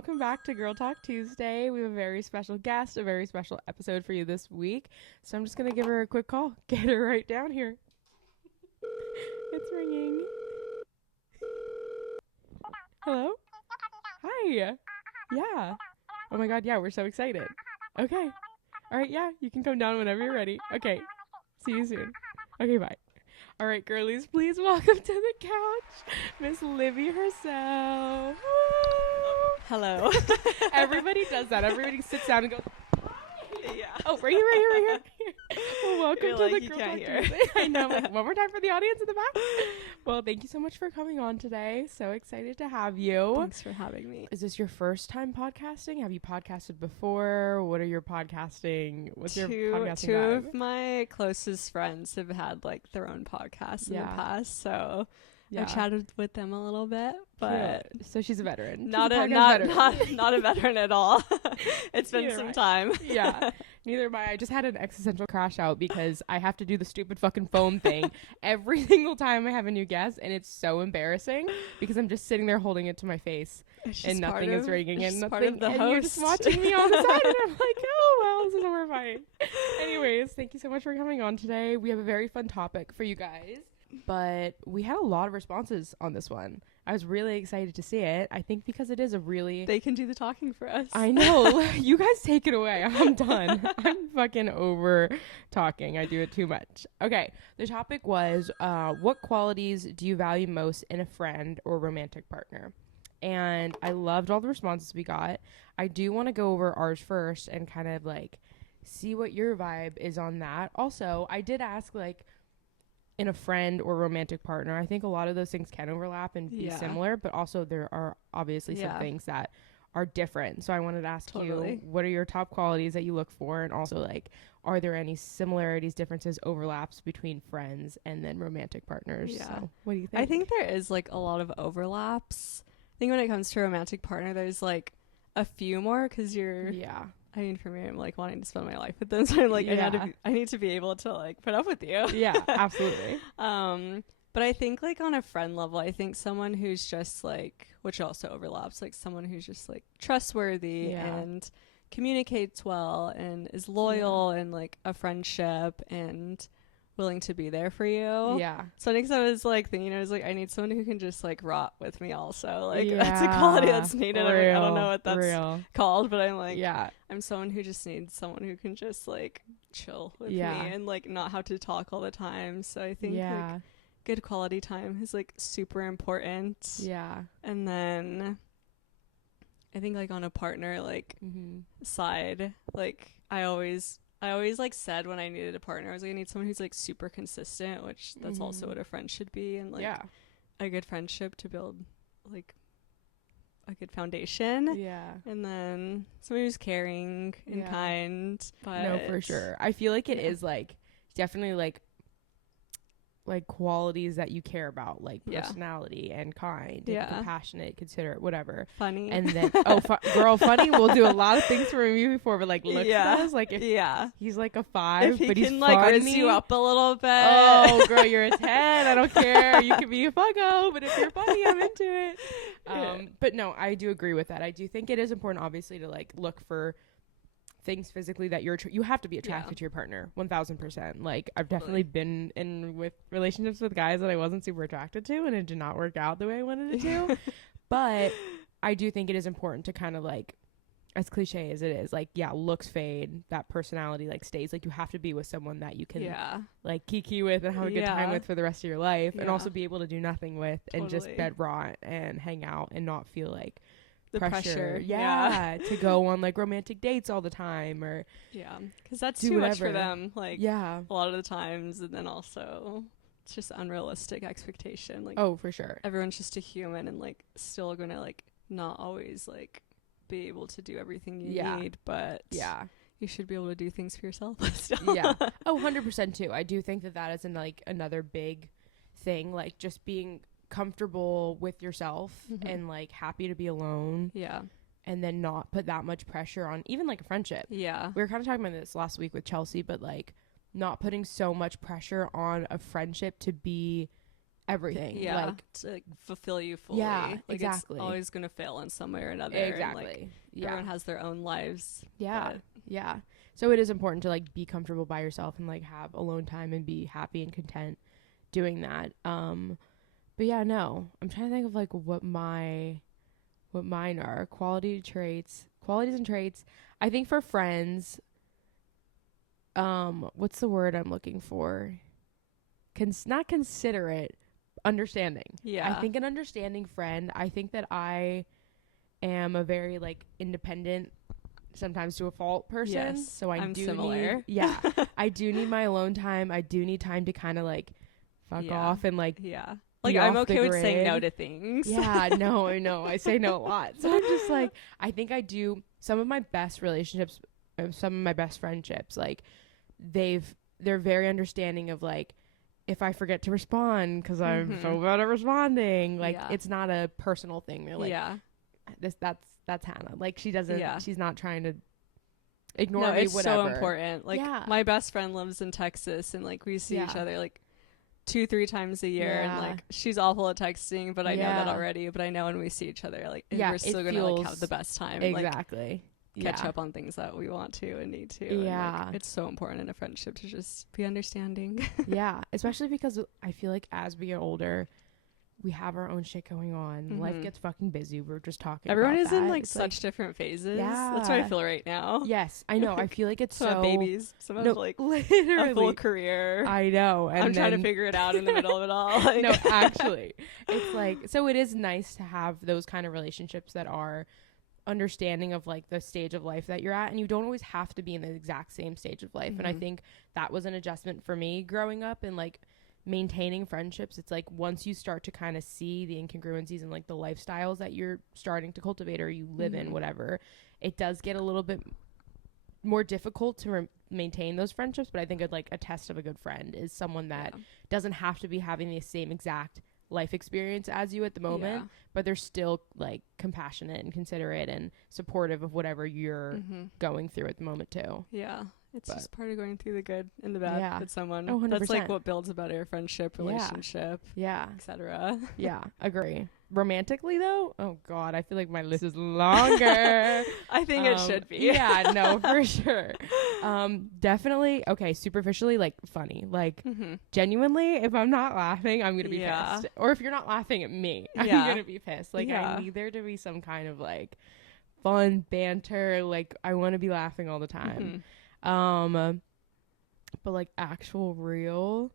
welcome back to Girl Talk Tuesday. We have a very special guest, a very special episode for you this week. So I'm just going to give her a quick call. Get her right down here. It's ringing. Hello? Hi. Yeah. Oh my God, yeah, we're so excited. Okay. All right, yeah, you can come down whenever you're ready. Okay. See you soon. Okay, bye. All right, girlies, please welcome to the couch, Miss Libby herself. Hello. Everybody does that. Everybody sits down and goes, Yeah. oh, right here. Well, welcome You're to like, the you Girl can't Talk hear. Tuesday. I know. Like, one more time for the audience in the back. Well, thank you so much for coming on today. So excited to have you. Thanks for having me. Is this your first time podcasting? Have you podcasted before? What are your podcasting? What's your podcasting Two vibe? of my closest friends have had like their own podcasts in the past, so Yeah. I chatted with them a little bit, but Cute. So she's a veteran. not She's a podcast not a veteran at all. It's been Neither some am I. time. Yeah. Neither am I. I just had an existential crash out because I have to do the stupid fucking phone thing every single time I have a new guest, and it's so embarrassing because I'm just sitting there holding it to my face and nothing is ringing and nothing. Part of the and host. you're just watching me on the side, and I'm like, oh well, this is horrifying. Anyways, thank you so much for coming on today. We have a very fun topic for you guys, but we had a lot of responses on this one. I was really excited to see it. I think because it is a really... They can do the talking for us. I know. You guys take it away. I'm done. I'm fucking over talking. I do it too much. Okay. The topic was, what qualities do you value most in a friend or romantic partner? And I loved all the responses we got. I do want to go over ours first and kind of like see what your vibe is on that. Also, I did ask like, in a friend or romantic partner, I think a lot of those things can overlap and be similar, but also there are obviously some things that are different. So I wanted to ask you, what are your top qualities that you look for? And also like, are there any similarities, differences, overlaps between friends and then romantic partners? Yeah. So what do you think? I think there is like a lot of overlaps. I think when it comes to a romantic partner, there's like a few more because you're... Yeah. I mean, for me, I'm like wanting to spend my life with them, so I'm like, I need to be able to like put up with you. Yeah, absolutely. But I think like on a friend level, I think someone who's just like, which also overlaps, like someone who's just like trustworthy and communicates well and is loyal and like a friendship and willing to be there for you. Yeah. So I think I was like thinking, I was like, I need someone who can just like rot with me also. Like that's a quality that's needed. I don't know what that's called, but I'm like, I'm someone who just needs someone who can just like chill with me and like not have to talk all the time. So I think like good quality time is like super important. Yeah. And then I think like on a partner like side, like I always like said when I needed a partner, I was like, I need someone who's like super consistent, which that's also what a friend should be, and like a good friendship to build like a good foundation. Yeah. And then someone who's caring and kind. But no, for sure. I feel like it is like definitely like qualities that you care about, like personality and kind and compassionate, considerate, whatever. Funny. And then girl, funny will do a lot of things for me before, but like looks does, like if he's like a 5, but he's like funny, raise you up a little bit. Oh girl, you're a 10. I don't care. You can be a fucko, but if you're funny, I'm into it. But no, I do agree with that. I do think it is important, obviously, to like look for things physically that you have to be attracted to your partner 1000%. Like I've definitely been in with relationships with guys that I wasn't super attracted to, and it did not work out the way I wanted it to. But I do think it is important to kind of like, as cliche as it is, like looks fade, that personality like stays. Like you have to be with someone that you can like kiki with and have a good time with for the rest of your life, and also be able to do nothing with and just bed rot and hang out and not feel like the pressure. To go on like romantic dates all the time, or because that's too much for them, like a lot of the times. And then also it's just unrealistic expectation, like for sure everyone's just a human and like still gonna like not always like be able to do everything you need, but you should be able to do things for yourself still. 100% too. I do think that is like another big thing, like just being comfortable with yourself and like happy to be alone, and then not put that much pressure on even like a friendship. We were kind of talking about this last week with Chelsea, but like not putting so much pressure on a friendship to be everything. Yeah. Like to like fulfill you fully. Yeah, like exactly. It's always going to fail in some way or another. Exactly. And, like, yeah. Everyone has their own lives. Yeah. Yeah. So it is important to like be comfortable by yourself and like have alone time and be happy and content doing that. But yeah, no. I'm trying to think of like what mine are. Qualities and traits. I think for friends, what's the word I'm looking for? Not considerate, understanding. Yeah. I think an understanding friend. I think that I am a very like independent, sometimes to a fault person. Yes, so I'm similar. I do need my alone time. I do need time to kind of like fuck off and like like I'm okay with saying no to things. Yeah, no, I know. I say no a lot. So I'm just like, I think I do some of my best relationships, some of my best friendships, like they're very understanding of like if I forget to respond because I'm so bad at responding, like it's not a personal thing. They're like, that's Hannah. Like she doesn't, she's not trying to ignore me, it's whatever. so important. Like my best friend lives in Texas and like we see each other like 2-3 times a year and like she's awful at texting, but I know that already. But I know when we see each other, like we're still gonna like have the best time. Exactly. Like, catch up on things that we want to and need to. And, like, it's so important in a friendship to just be understanding. Yeah, especially because I feel like as we get older, we have our own shit going on. Life gets fucking busy. We're just talking. Everyone about is that. in like it's such different phases. Yeah, that's what I feel right now. Yes, I know. I feel like it's some have babies. Some have like literally a full career. I know. And I'm trying to figure it out in the middle of it all. Like. No, actually, it's like so. It is nice to have those kind of relationships that are understanding of like the stage of life that you're at, and you don't always have to be in the exact same stage of life. And I think that was an adjustment for me growing up and like maintaining friendships. It's like once you start to kind of see the incongruencies and like the lifestyles that you're starting to cultivate or you live in, whatever, it does get a little bit more difficult to maintain those friendships. But I think a test of a good friend is someone that doesn't have to be having the same exact life experience as you at the moment, but they're still like compassionate and considerate and supportive of whatever you're going through at the moment too. It's just part of going through the good and the bad with someone. 100%. That's like what builds a better friendship, relationship, etc. Agree. Romantically though, oh god, I feel like my list is longer. I think it should be. No, for sure. Definitely. Okay, superficially, like funny, like genuinely, if I'm not laughing, I'm gonna be pissed. Or if you're not laughing at me, I'm gonna be pissed. Like I need there to be some kind of like fun banter. Like I want to be laughing all the time. But like actual real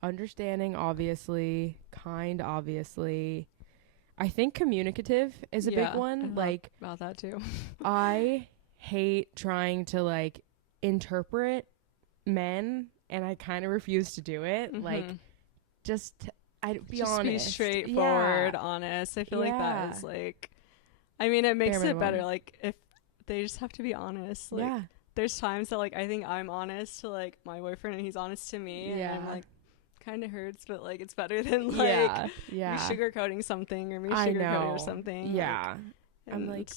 understanding, obviously, kind, obviously. I think communicative is a big one. Like about that too. I hate trying to like interpret men, and I kind of refuse to do it. Like just be honest. Be straightforward, honest. I feel like that is like, I mean, it makes it better. Like if they just have to be honest. Like there's times that like I think I'm honest to like my boyfriend and he's honest to me, and I'm like, kind of hurts, but like it's better than like me sugarcoating something or me sugarcoating or something. I'm like,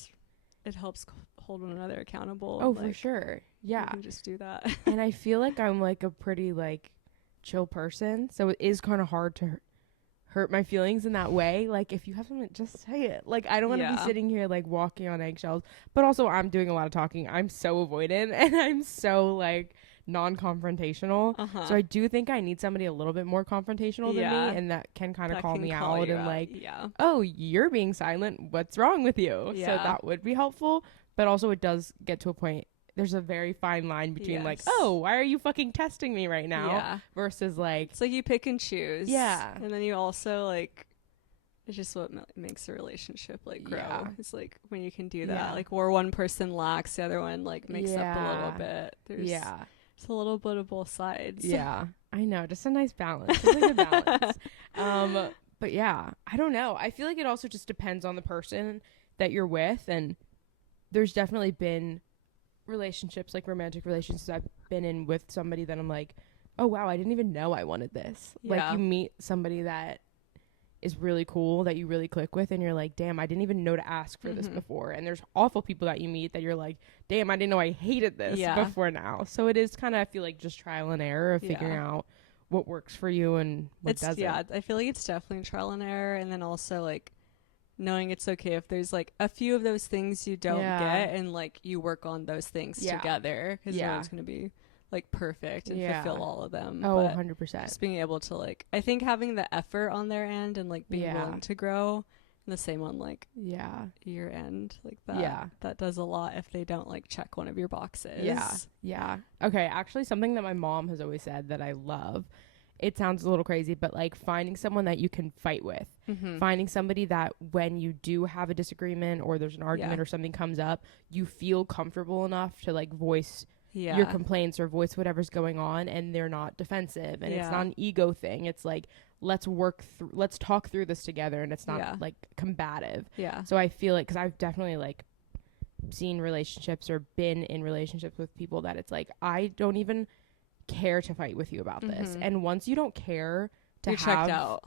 it helps hold one another accountable. Oh, for sure. Yeah, you can just do that. And I feel like I'm like a pretty like chill person, so it is kind of hard to hurt my feelings in that way. Like if you have something, just say it. Like I don't want to be sitting here like walking on eggshells, but also I'm doing a lot of talking. I'm so avoidant and I'm so like non-confrontational. So I do think I need somebody a little bit more confrontational than me, and that can kind of call me out and like, oh, you're being silent, what's wrong with you? So that would be helpful. But also it does get to a point, there's a very fine line between like, oh, why are you fucking testing me right now, versus like, it's like you pick and choose, and then you also like, it's just what makes a relationship like grow. It's like when you can do that, like where one person lacks, the other one like makes up a little bit. There's it's a little bit of both sides. I know, just a nice balance. It's like a balance. But yeah, I don't know. I feel like it also just depends on the person that you're with, and there's definitely been relationships, like romantic relationships I've been in with somebody that I'm like, oh wow, I didn't even know I wanted this. Like you meet somebody that is really cool, that you really click with, and you're like, damn, I didn't even know to ask for this before. And there's awful people that you meet that you're like, damn, I didn't know I hated this before now. So it is kind of, I feel like, just trial and error of figuring out what works for you and what doesn't. Yeah, I feel like it's definitely trial and error, and then also like knowing it's okay if there's like a few of those things you don't get, and like you work on those things together, because no one's gonna be like perfect and fulfill all of them. Oh, 100%. Just being able to like, I think having the effort on their end and like being willing to grow, and the same on like your end, like that does a lot if they don't like check one of your boxes. Okay, actually something that my mom has always said that I love, it sounds a little crazy, but like finding someone that you can fight with, finding somebody that when you do have a disagreement or there's an argument or something comes up, you feel comfortable enough to like voice your complaints or voice whatever's going on, and they're not defensive, and it's not an ego thing. It's like, let's talk through this together, and it's not like combative. So I feel like, because I've definitely like seen relationships or been in relationships with people that it's like, I don't even care to fight with you about this, and once you don't care to you're checked out.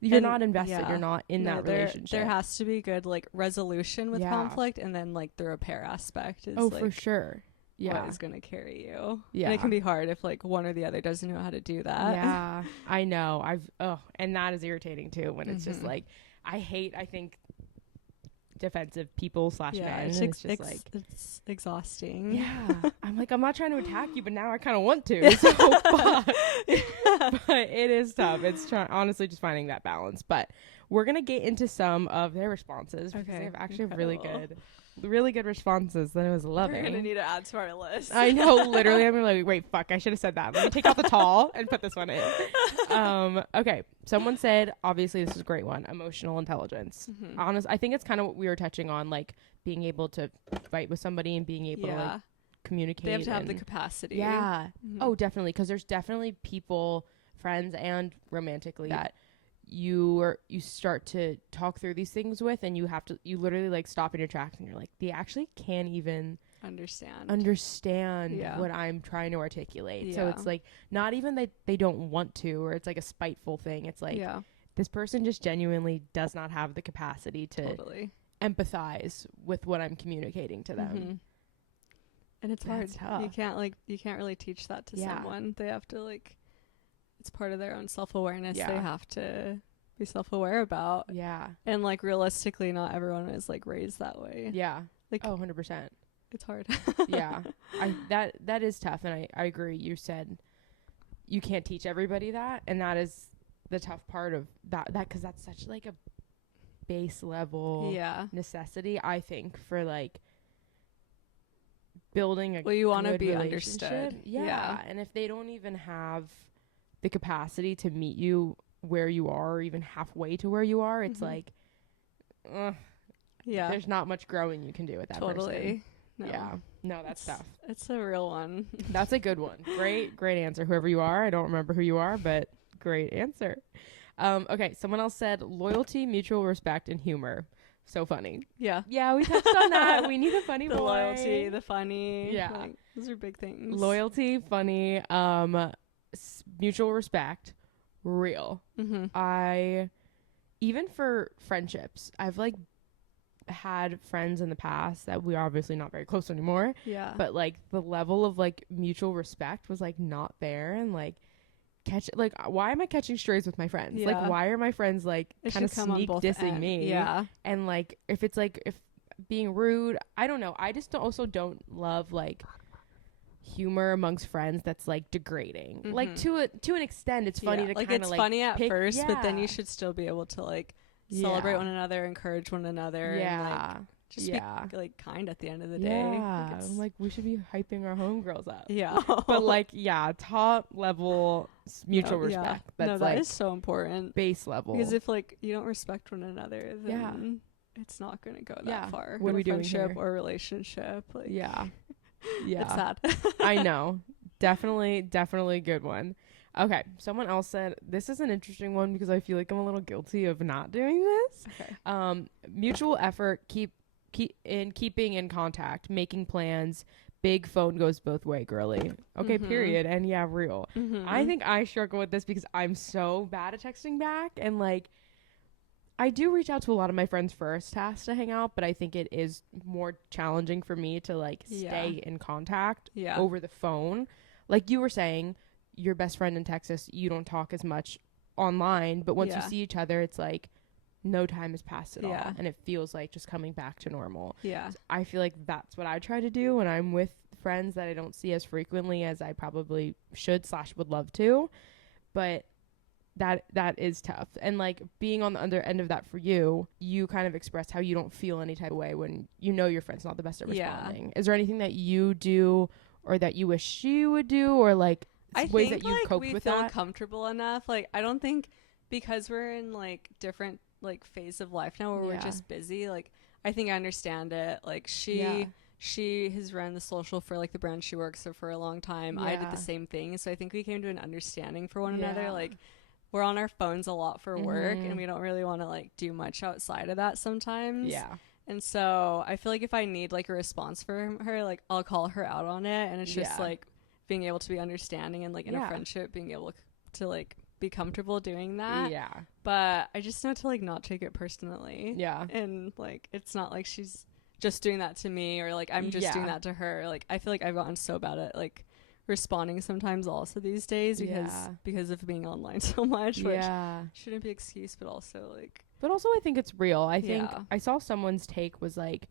You're not invested. You're not in that relationship. There has to be good like resolution with conflict, and then like the repair aspect is like, for sure. What is going to carry you. And it can be hard if like one or the other doesn't know how to do that. I know. And that is irritating too, when it's just like, I think defensive people / men. It's just like, it's exhausting. I'm like, I'm not trying to attack you, but now I kind of want to. So fuck. But it is tough. It's honestly just finding that balance. But we're going to get into some of their responses, because they have actually really good responses that I was loving. We're gonna need to add to our list. I know, literally. I'm like, wait, fuck, I should have said that. Let me take out the tall and put this one in. Okay, someone said, obviously this is a great one, emotional intelligence. I think it's kind of what we were touching on, like being able to fight with somebody and being able to like communicate. They have to have the capacity. Oh, definitely, because there's definitely people, friends and romantically, that you start to talk through these things with, and you literally like stop in your tracks, and you're like, they actually can't even understand what I'm trying to articulate. So it's like, not even that they don't want to, or it's like a spiteful thing. It's like, this person just genuinely does not have the capacity to empathize with what I'm communicating to them. And it's hard. You can't really teach that to someone. They have to like, it's part of their own self-awareness. They have to be self-aware about. And like, realistically, not everyone is like raised that way. Like, 100%. It's hard. That is tough. And I agree. You said you can't teach everybody that. And that is the tough part of that, because that's such like a base level necessity, I think, for like building a you want to be understood. And if they don't even have the capacity to meet you where you are, or even halfway to where you are, it's like, there's not much growing you can do with that person. No, that's tough. It's a real one. That's a good one. Great answer, whoever you are. I don't remember who you are, but great answer. Okay, someone else said loyalty, mutual respect, and humor. So funny. We touched on that. We need a funny the loyalty, the funny. Like, those are big things. Loyalty, funny, mutual respect, real. Even for friendships, I've like had friends in the past that we're obviously not very close anymore, but like the level of like mutual respect was like not there, and like why am I catching strays with my friends? Like, why are my friends like kind of sneak dissing me? And like, if it's like, if being rude, I don't know, I just also don't love like humor amongst friends that's like degrading. Like, to an extent, it's funny to like, kind of it's funny at first, but then you should still be able to like celebrate one another, encourage one another, and like just be like kind at the end of the day. Like we should be hyping our homegirls up. But like, top level mutual respect. That's that is so important. Base level. Because if like you don't respect one another, then it's not going to go that far. What are we doing here? Friendship or relationship. Like, it's sad. I know. Definitely a good one. Okay, someone else said, this is an interesting one because I feel like I'm a little guilty of not doing this. Okay. Mutual effort, keeping in contact, making plans, big phone goes both way, girly. Okay, period. And real. I think I struggle with this because I'm so bad at texting back, and like, I do reach out to a lot of my friends first to ask to hang out, but I think it is more challenging for me to like stay in contact over the phone. Like you were saying, your best friend in Texas, you don't talk as much online, but once you see each other, it's like no time has passed at all, and it feels like just coming back to normal. So I feel like that's what I try to do when I'm with friends that I don't see as frequently as I probably should / would love to, but that is tough. And like being on the other end of that for you kind of expressed how you don't feel any type of way when you know your friend's not the best at responding. Is there anything that you do or that you wish she would do, or like ways that you've coped with that? I feel comfortable enough. Like I don't think, because we're in like different like phase of life now where we're just busy, like I think I understand it. Like she has run the social for like the brand she works for a long time. I did the same thing, so I think we came to an understanding for one another. Like we're on our phones a lot for work, and we don't really want to like do much outside of that sometimes. And so I feel like if I need like a response from her, like I'll call her out on it, and it's just like being able to be understanding and like in a friendship being able to like be comfortable doing that. But I just know to like not take it personally. And like it's not like she's just doing that to me, or like I'm just doing that to her. Like I feel like I've gotten so bad at like responding sometimes also these days because of being online so much, which shouldn't be an excuse, but also I think it's real. I think I saw someone's take was like,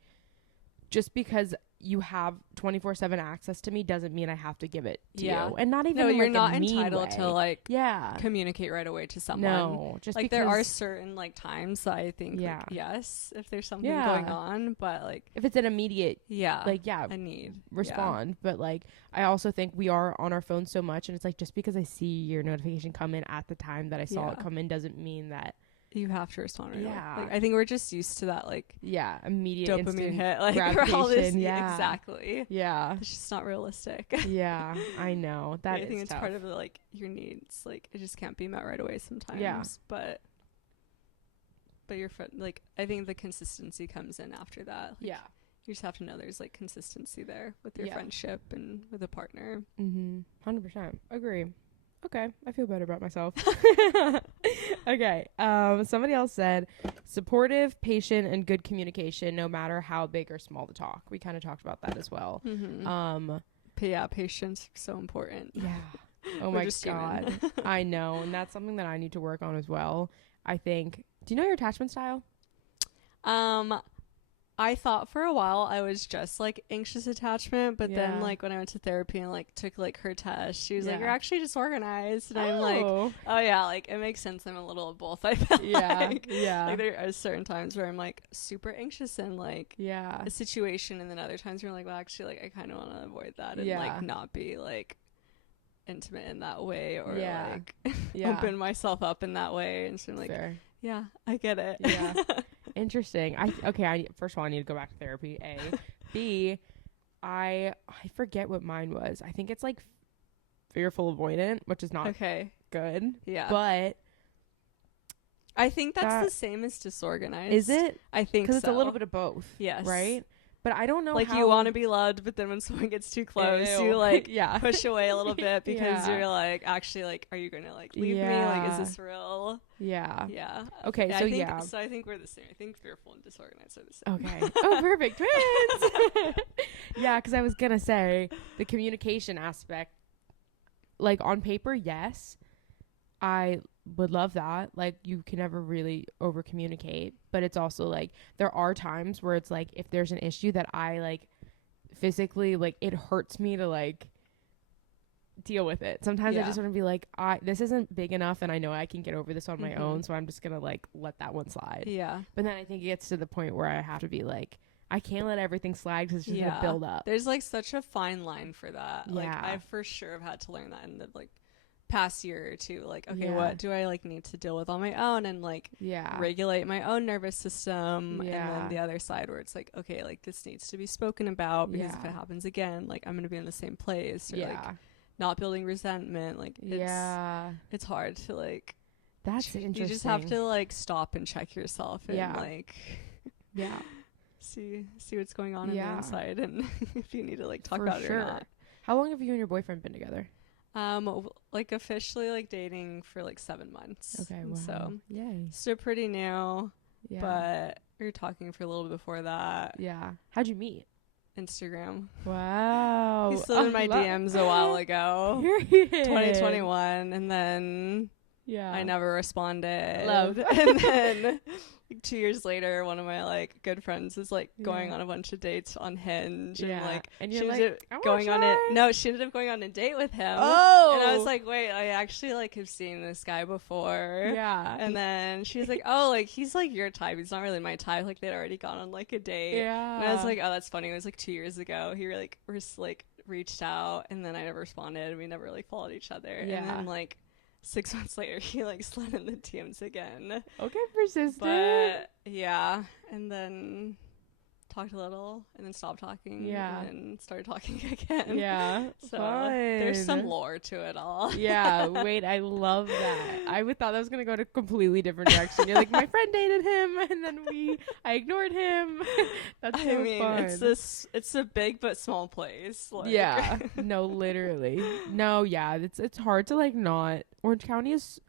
just because you have 24/7 access to me doesn't mean I have to give it to you. And not even you're like not entitled to like communicate right away to someone. No, just like there are certain like times that I think like, yes, if there's something going on, but like if it's an immediate I need respond. But like I also think we are on our phones so much, and it's like just because I see your notification come in at the time that I saw it come in doesn't mean that you have to respond right away. Like I think we're just used to that like immediate dopamine hit, like all this exactly. It's just not realistic. I know that. I think it's tough. Part of the, like your needs, like it just can't be met right away sometimes. But your like I think the consistency comes in after that. Like, you just have to know there's like consistency there with your friendship and with a partner. 100% agree. Okay, I feel better about myself. Okay, somebody else said supportive, patient, and good communication, no matter how big or small the talk. We kind of talked about that as well. Patience is so important. Oh my god. I know, and that's something that I need to work on as well. I think. Do you know your attachment style? I thought for a while I was just like anxious attachment, but then like when I went to therapy and like took like her test, she was like, "You're actually disorganized," and I'm like, "Oh yeah, like it makes sense. I'm a little of both." I feel like there are certain times where I'm like super anxious in like a situation, and then other times where I'm like, well, actually, like I kind of want to avoid that and like not be like intimate in that way, or like open myself up in that way, and so I'm like, I get it. Interesting. First of all, I need to go back to therapy. A. B. I forget what mine was. I think it's like fearful avoidant, which is not good. But I think that's the same as disorganized. Is it? I think so. Because it's a little bit of both. Yes. Right? But I don't know like you want to be loved, but then when someone gets too close, you like push away a little bit because you're like, actually, like, are you gonna like leave me? Like, is this real? Okay, so I think we're the same. I think fearful and disorganized are the same. Okay. Oh, perfect. Twins. Because I was gonna say the communication aspect, like on paper, yes, I would love that. Like you can never really over communicate, but it's also like there are times where it's like if there's an issue that I like physically, like it hurts me to like deal with it. Sometimes I just want to be like, this isn't big enough and I know I can get over this on my own, so I'm just gonna like let that one slide. But then I think it gets to the point where I have to be like, I can't let everything slide because it's just gonna build up. There's like such a fine line for that. Like I for sure have had to learn that in the like past year or two, like okay, what do I like need to deal with on my own and like regulate my own nervous system, and then the other side where it's like, okay, like this needs to be spoken about because if it happens again, like I'm gonna be in the same place, or like not building resentment, like it's hard to like that's interesting. You just have to like stop and check yourself and like see what's going on in the inside, and if you need to like talk about it or not. How long have you and your boyfriend been together? Like officially like dating for like 7 months. Okay, wow. So yay. Still pretty new, but we were talking for a little bit before that. How'd you meet? Instagram. Wow. He slid in my DMs a while ago. 2021, and then I never responded. Love. And then 2 years later, one of my like good friends is like going on a bunch of dates on Hinge, and like, and she you're ended up going on it. No, she ended up going on a date with him. Oh, and I was like, wait, I actually like have seen this guy before. Yeah. And then she's like, oh, like he's like your type. He's not really my type. Like they'd already gone on like a date. Yeah. And I was like, oh, that's funny. It was like 2 years ago. He like reached out, and then I never responded, and we never like followed each other. Yeah. And then like 6 months later, he like slid in the DMs again. Okay, persistent. But yeah, and then talked a little, and then stopped talking. Yeah, and then started talking again. Yeah, so there's some lore to it all. Yeah, wait, I love that. I would thought that was gonna go to a completely different direction. You're like, my friend dated him, and then I ignored him. That's so fun. It's a big but small place. Like. Yeah, no, literally, no, yeah, it's hard to like not. Orange County is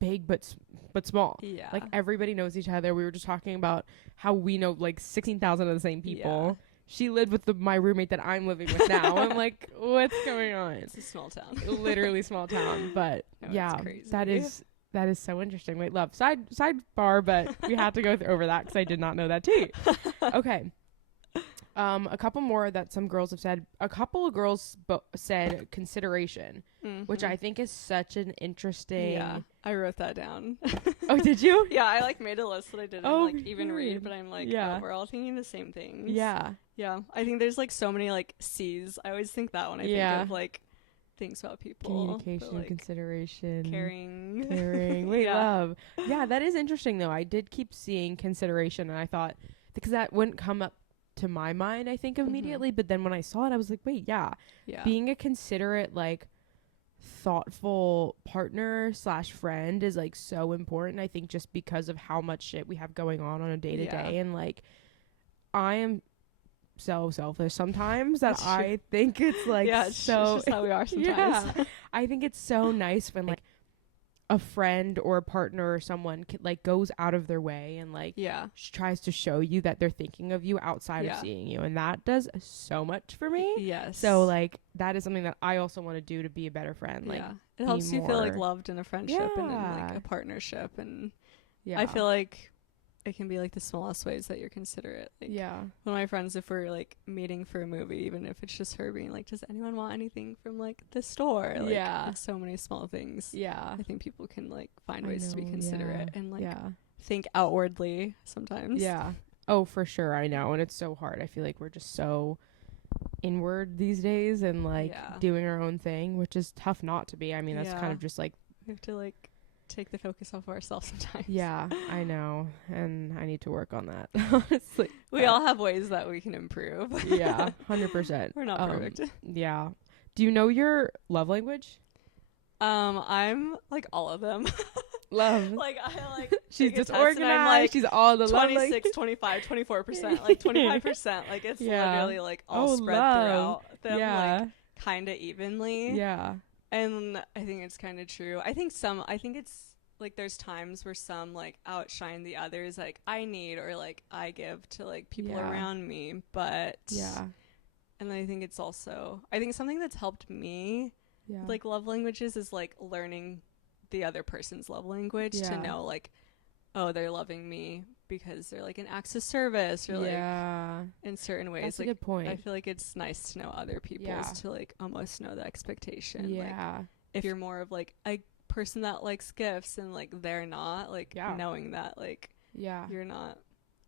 big but small. Yeah, like everybody knows each other. We were just talking about how we know like 16,000 of the same people. Yeah. She lived with my roommate that I'm living with now. I'm like, what's going on? It's a small town. Literally small town. But no, yeah, that is so interesting. Wait, love, sidebar, but we have to go over that because I did not know that too. Okay. A couple more that some girls have said. A couple of girls said consideration, which I think is such an interesting. Yeah, I wrote that down. Oh, did you? Yeah, I like made a list that I didn't like even read, but I'm like, oh, we're all thinking the same things. Yeah, yeah. I think there's like so many like C's. I always think that when I think of like things about people. Communication, like, consideration, caring. Wait, love. Yeah, that is interesting though. I did keep seeing consideration, and I thought because that wouldn't come up to my mind, I think immediately, but then when I saw it, I was like, wait, being a considerate, like thoughtful partner / friend is like so important. I think just because of how much shit we have going on a day to day, and like I am so selfish sometimes that I think it's like it's just how we are sometimes. I think it's so nice when like a friend or a partner or someone like goes out of their way and like tries to show you that they're thinking of you outside of seeing you, and that does so much for me. Yes. So like that is something that I also want to do to be a better friend. Like it helps you feel like loved in a friendship and in like a partnership, and I feel like it can be like the smallest ways that you're considerate. Like, one of my friends, if we're like meeting for a movie, even if it's just her being like, does anyone want anything from like the store? Like, it's so many small things. I think people can like find ways to be considerate and like think outwardly sometimes. Oh, for sure. I know. And it's so hard. I feel like we're just so inward these days and like doing our own thing, which is tough not to be. I mean, that's kind of just like we have to like take the focus off of ourselves sometimes. Yeah, I know, and I need to work on that. Honestly, we all have ways that we can improve. 100%. We're not perfect. Yeah. Do you know your love language? I'm like all of them. Love. Like I like she's disorganized. I'm, like, she's all the 26, 25, 24%, like 25%. Like it's literally like all spread throughout them, like kind of evenly. Yeah. And I think it's kind of true. I think it's like there's times where some like outshine the others, like I need or like I give to like people around me. But and I think it's also, I think something that's helped me like love languages is like learning the other person's love language to know like, oh, they're loving me because they're like an acts of service or like in certain ways. That's like, a good point. I feel like it's nice to know other people's to like almost know the expectation. Like if you're more of like a person that likes gifts and like they're not, like knowing that like you're not,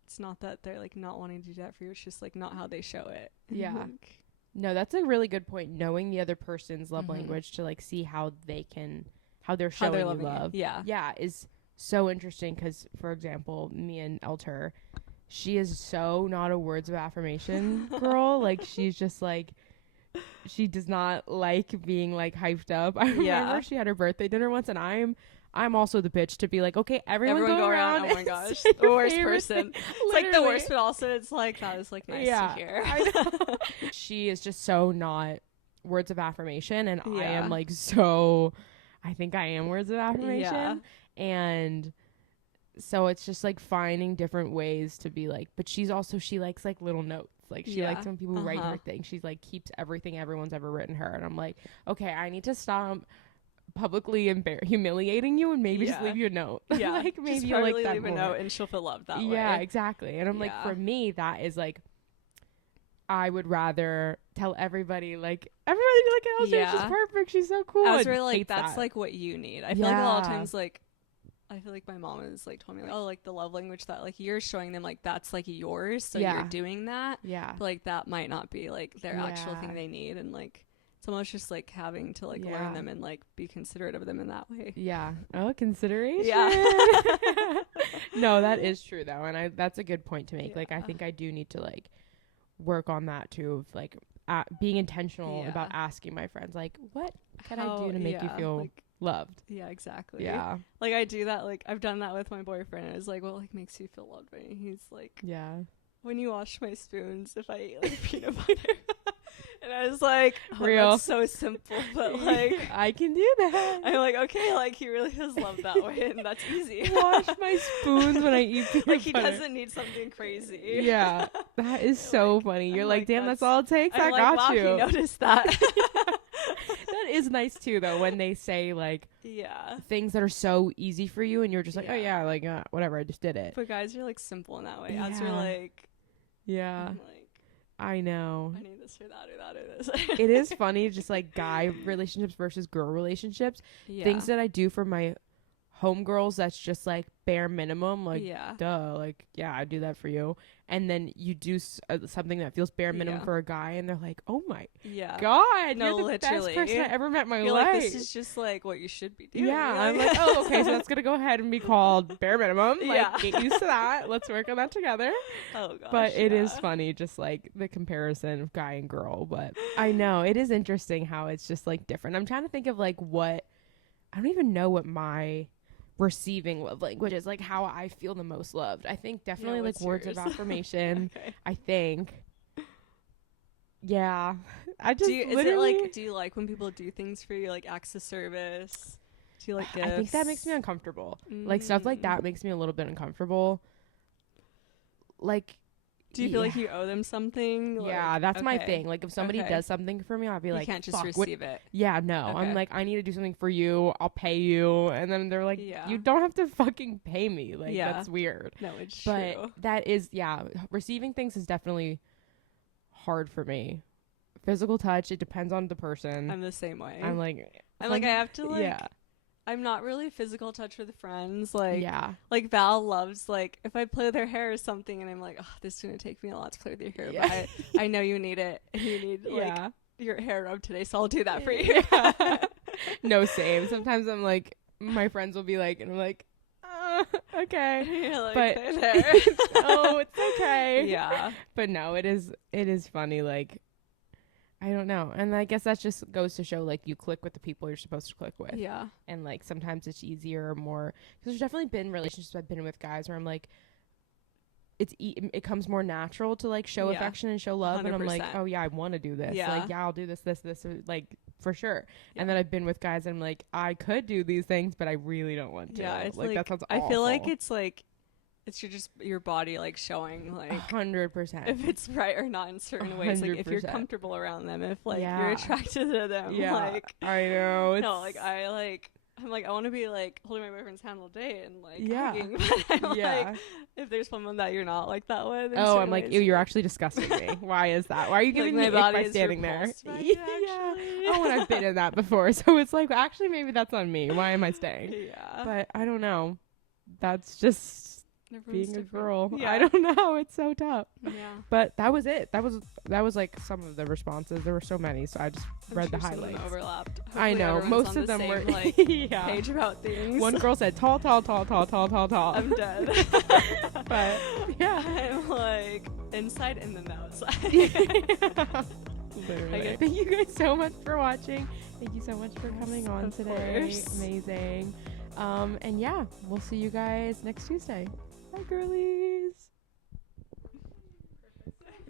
it's not that they're like not wanting to do that for you, it's just like not how they show it. Like, no, that's a really good point. Knowing the other person's love language to like see how they're showing you love. Is so interesting because, for example, me and Elter, she is so not a words of affirmation girl. Like she's just like, she does not like being like hyped up. I remember she had her birthday dinner once, and I'm also the bitch to be like, okay, everyone go around. Oh my gosh, the worst person. It's like the worst, but also it's like that is like nice to hear. I know. She is just so not words of affirmation, and I am like so. I think I am words of affirmation. And so it's just like finding different ways to be like, but she likes like little notes. Like she likes when people write her things. She's like keeps everything everyone's ever written her, and I'm like, okay, I need to stop publicly humiliating you and maybe just leave you a note. Yeah, like maybe just you'll like that leave more. a note and she'll feel loved that way. Yeah, exactly. And I'm like, for me, that is like, I would rather tell everybody like look at Elsa, she's perfect, she's so cool. I was really like, that's like what you need. I feel like a lot of times like I feel like my mom has like told me like, oh, like the love language that like you're showing them, like that's like yours, so you're doing that. Yeah, but like that might not be like their actual thing they need, and like it's almost just like having to like learn them and like be considerate of them in that way. Yeah. Oh, consideration. Yeah. No, that is true though, and that's a good point to make. Like I think I do need to like work on that too, of like being intentional about asking my friends like, what can I do to make you feel like, loved? Yeah, exactly. Yeah, like I do that, like I've done that with my boyfriend. It was like, what like makes you feel loved? And he's like, when you wash my spoons, if I eat like peanut butter. And I was like, real, that's so simple, but like I can do that. I'm like, okay, like he really does love that way, and that's easy. Wash my spoons when I eat peanut like he butter. Doesn't need something crazy. Yeah, that is so funny. You're like, damn, that's all it takes. I got wow, you. He noticed that. That is nice too, though, when they say like things that are so easy for you, and you're just like, oh yeah, like whatever, I just did it. But guys are like simple in that way. As you're like, I know. I need this or that or that or this. It is funny, just like guy relationships versus girl relationships. Things that I do for my homegirls, that's just like bare minimum. Like, duh. Like, I do that for you. And then you do something that feels bare minimum for a guy, and they're like, oh my God, no, you're the best person I ever met in my life. Like, this is just like what you should be doing. Yeah, I'm like, oh, okay, so that's going to go ahead and be called bare minimum. Like, get used to that. Let's work on that together. Oh, gosh. But it is funny, just like the comparison of guy and girl. But I know, it is interesting how it's just like different. I'm trying to think of like I don't even know what my receiving love language is, like how I feel the most loved. I think definitely like words of affirmation. I think I just do you like when people do things for you, like acts of service? Do you like gifts? I think that makes me uncomfortable. Like stuff like that makes me a little bit uncomfortable. Like, do you feel like you owe them something? Yeah, that's my thing. Like, if somebody does something for me, I'll be like, you can't just receive it. Yeah, no. I'm like, I need to do something for you. I'll pay you. And then they're like, you don't have to fucking pay me. Like, that's weird. No, it's true. But that is, receiving things is definitely hard for me. Physical touch, it depends on the person. I'm the same way. I'm like, I have to like... I'm not really physical touch with friends. Like, like Val loves, like, if I play with her hair or something and I'm like, oh, this is going to take me a lot to play with your hair, but I know you need it. And you need, like, your hair rubbed today, so I'll do that for you. No, same. Sometimes I'm like, my friends will be like, and I'm like, okay. You're like, but there. Oh, it's okay. Yeah. But no, it is funny, like, I don't know. And I guess that just goes to show, like, you click with the people you're supposed to click with. Yeah. And, like, sometimes it's easier or more. Because there's definitely been relationships I've been in with guys where I'm, like, it comes more natural to, like, show affection and show love. 100%. And I'm like, oh, yeah, I want to do this. Like, I'll do this, like, for sure. Yeah. And then I've been with guys and I'm like, I could do these things, but I really don't want to. Yeah, it's like that sounds awful. I feel like it's, like, it's just your body, like, showing, like, 100% if it's right or not in certain ways. Like, if you're comfortable around them, if, like, you're attracted to them. Yeah, like, I know. No, like, I'm like, I want to be, like, holding my boyfriend's hand all day and, like, hugging. But I'm like, if there's someone that you're not like that with. I'm like, ew, you're actually disgusting me. Why is that? Why are you giving me ick by standing there? Oh, and I've been in that before. So it's like, actually, maybe that's on me. Why am I staying? Yeah. But I don't know. That's just... being a girl. I don't know, it's so tough. But that was it. That was like some of the responses. There were so many, so I just read the highlights. Overlapped. Hopefully I know most of them same, were like page about things. One girl said tall. I'm dead. But I'm like inside and then outside. Literally. Thank you guys so much for watching. Thank you so much for coming on today. Course. Amazing. And we'll see you guys next Tuesday. Bye, girlies.